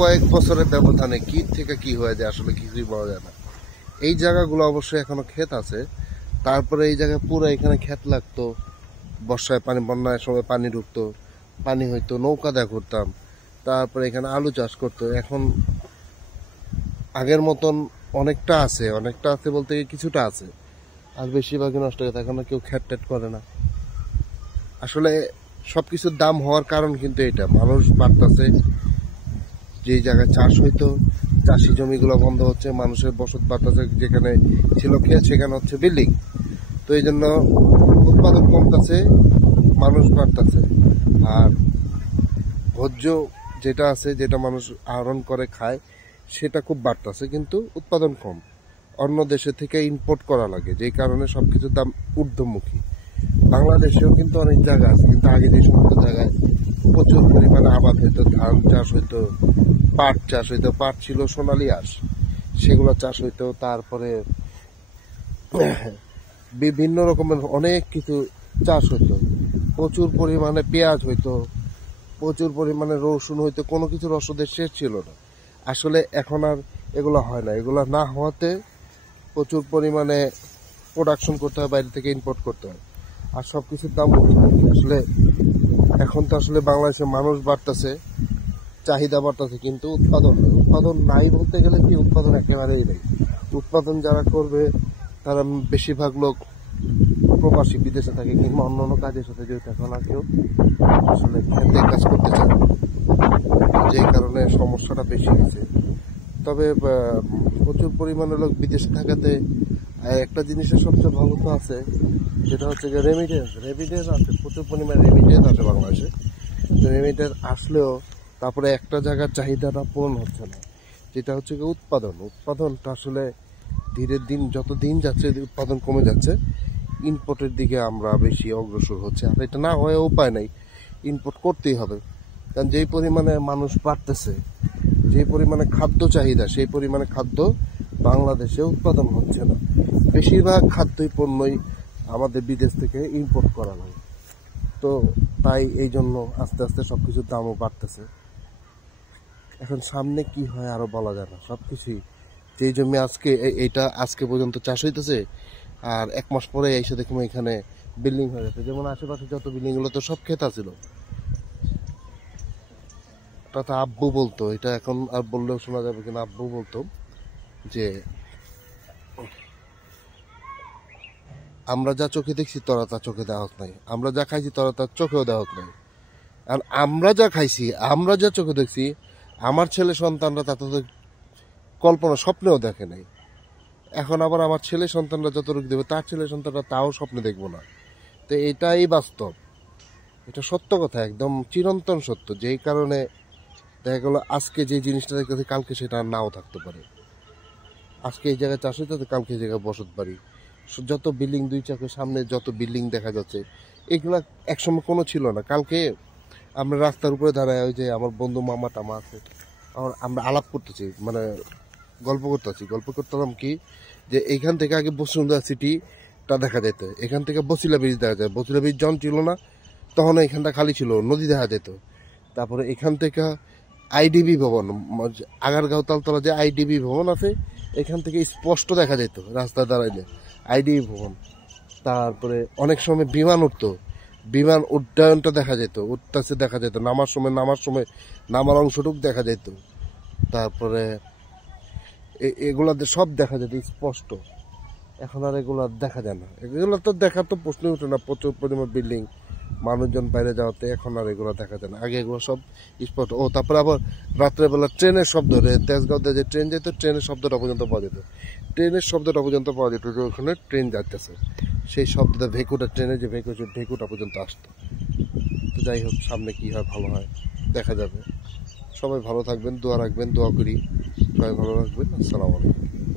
কয়েক বছরের ব্যবধানে কি থেকে কি হয়ে যায় আসলে কিছুই বলা যায় না। এই জায়গাগুলো অবশ্যই এখনো ক্ষেত আছে, তারপরে এই জায়গায় পুরো এখানে ক্ষেত লাগতো, বর্ষায় পানি, বন্যার সময় পানি ঢুকতো, পানি হইতো, নৌকা দেখা করতাম, তারপরে এখানে আলু চাষ করতো। এখন আগের মতন অনেকটা আছে, অনেকটা আছে বলতে কিছুটা আছে, আর বেশিরভাগই নষ্ট হয়ে, এখন কেউ ক্ষেত টেট করে না। আসলে সবকিছুর দাম হওয়ার কারণ কিন্তু এটা, মানুষ বাড়তেছে, যেই জায়গায় চাষ হইতো চাষি জমিগুলো বন্ধ হচ্ছে, মানুষের বসত বাড়তেছে, যেখানে ছিল ক্ষেত সেখানে হচ্ছে বিল্ডিং। তো এই জন্য উৎপাদন কমতেছে, মানুষ বাড়তেছে, আর ভোজ্য যেটা আছে, যেটা মানুষ আহরণ করে খায়, সেটা খুব বাড়তেছে, কিন্তু উৎপাদন কম। অন্য দেশে থেকে ইম্পোর্ট করা লাগে, যেই কারণে সবকিছুর দাম ঊর্ধ্বমুখী। বাংলাদেশেও কিন্তু অনেক জায়গা আছে, কিন্তু আগে যে সমস্ত জায়গায় প্রচুর পরিমাণে আবাদ হইতো, ধান চাষ হইতো, পাট চাষ হইতো, পাট ছিল সোনালী আঁশ, সেগুলো চাষ হইতো। তারপরে বিভিন্ন রকমের অনেক কিছু চাষ হইতো, প্রচুর পরিমাণে পেঁয়াজ হইতো, প্রচুর পরিমাণে রসুন হইতো, কোনো কিছু রসদের শেষ ছিল না। আসলে এখন আর এগুলো হয় না, এগুলো না হওয়াতে প্রচুর পরিমাণে প্রোডাকশন করতে হয়, বাইরে থেকে ইম্পোর্ট করতে হয়, আর সব কিছুর দাম আসলে এখন তো আসলে বাংলাদেশে মানুষ বাড়তেছে, চাহিদা বাড়তেছে, কিন্তু উৎপাদন নাই বলতে গেলে কি, উৎপাদন একেবারেই নেই। উৎপাদন যারা করবে তারা বেশিরভাগ লোক প্রবাসী, বিদেশে থাকে, কিংবা অন্যান্য কাজের সাথে জড়িত। এখন আর কেউ আসলে খেতে কাজ করতে চায়, যে কারণে সমস্যাটা বেশি হয়েছে। তবে প্রচুর পরিমাণে লোক বিদেশে থাকাতে একটা জিনিসের সবচেয়ে ভালো তো আছে, যেটা হচ্ছে যে রেমিটেন্স আছে, প্রচুর পরিমাণে রেমিটেন্স আছে বাংলাদেশে। রেমিটেন্স আসলেও তারপরে একটা জায়গার চাহিদাটা পূরণ হচ্ছে না, যেটা হচ্ছে কি উৎপাদনটা আসলে ধীরে দিন, যত দিন যাচ্ছে উৎপাদন কমে যাচ্ছে, ইম্পোর্টের দিকে আমরা বেশি অগ্রসর হচ্ছে। আর এটা না হয়ে উপায় নাই, ইম্পোর্ট করতেই হবে, কারণ যেই পরিমাণে মানুষ বাড়তেছে, যে পরিমাণে খাদ্য চাহিদা, সেই পরিমাণে খাদ্য বাংলাদেশে উৎপাদন হচ্ছে না। বেশিরভাগ খাদ্যই পণ্যই আমাদের বিদেশ থেকে ইম্পোর্ট করা লাগে। তো তাই এই জন্য আস্তে আস্তে সবকিছুর দামও বাড়তেছে। এখন সামনে কি হয় আরো বলা যায় না। সবকিছুই, যেই জমি এইটা আজকে পর্যন্ত চাষ হইতেছে, আর এক মাস পরে এসে দেখুন এখানে বিল্ডিং হয়ে গেছে। যেমন আশেপাশে যত বিল্ডিং গুলো তো সব ক্ষেত ছিল। তা আব্বু বলতো, এটা এখন আর বললেও শোনা যাবে কিনা, আব্বু বলতো যে আমরা যা চোখে দেখছি তোরা তা চোখে দেওয়া নাই, আমরা যা খাইছি তোরা তার চোখেও দেওয়া নাই। আর আমরা যা খাইছি, আমরা যা চোখে দেখছি, আমার ছেলে সন্তানরা তা তো কল্পনা স্বপ্নেও দেখে নাই। এখন আবার আমার ছেলে সন্তানরা যতটুকু দেবে, তার ছেলে সন্তানরা তাও স্বপ্নে দেখবো না। তো এটাই বাস্তব, এটা সত্য কথা, একদম চিরন্তন সত্য। যেই কারণে দেখা গেল আজকে যে জিনিসটা দেখতেছি, কালকে সেটা নাও থাকতে পারে। আজকে এই জায়গায় চাষ হইতে, কালকে এই জায়গায় বসত বাড়ি, যত বিল্ডিং, দুই চোখের সামনে যত বিল্ডিং দেখা যাচ্ছে, এগুলা একসময় কোনো ছিল না। কালকে আমরা রাস্তার উপরে দাঁড়ায়, ওই যে আমার বন্ধু মামা টামা আছে, আমরা আলাপ করতেছি, মানে গল্প করতাম কি, যে এইখান থেকে আগে বসুন্ধরা সিটিটা দেখা যেত, এখান থেকে বসিলা ব্রিজ দেখা যায়। বসিলা ব্রিজ যখন ছিল না, তখন এখানটা খালি ছিল, নদী দেখা যেত। তারপরে এখান থেকে আইডিবি ভবন, আগারগাঁও তালতলা যে আইডিবি ভবন আছে, এখান থেকে স্পষ্ট দেখা যেত রাস্তায় দাঁড়াইলে আইডিবি ভবন। তারপরে অনেক সময় বিমান উঠতো, বিমান উড্ডয়নটা দেখা যেত, উঠতেছে দেখা যেত, নামার সময় নামার অংশটুক দেখা যেত। তারপরে এগুলা সব দেখা যেত স্পষ্ট। এখন আর এগুলা দেখা যায় না, এগুলো তো দেখার তো প্রশ্নই উঠে না। প্রচুর পরিমাণ বিল্ডিং, মানুষজন বাইরে যাওয়াতে এখন আর এগুলো দেখা যায় না। আগে এগুলো সব স্পষ্ট। তারপরে আবার রাত্রেবেলা ট্রেনের শব্দ, তেজগাঁওতে যে ট্রেন যেত, ট্রেনের শব্দটা পর্যন্ত পাওয়া যেত, যে ওখানে ট্রেন যাইতেছে, সেই শব্দটা ভেকুটা, ট্রেনের যে ভেকুটা পর্যন্ত আসতো। তো যাই হোক, সামনে কি হয় ভালো হয় দেখা যাবে। সবাই ভালো থাকবেন, দোয়া রাখবেন, দোয়া করি সবাই ভালো রাখবেন। আসসালামু আলাইকুম।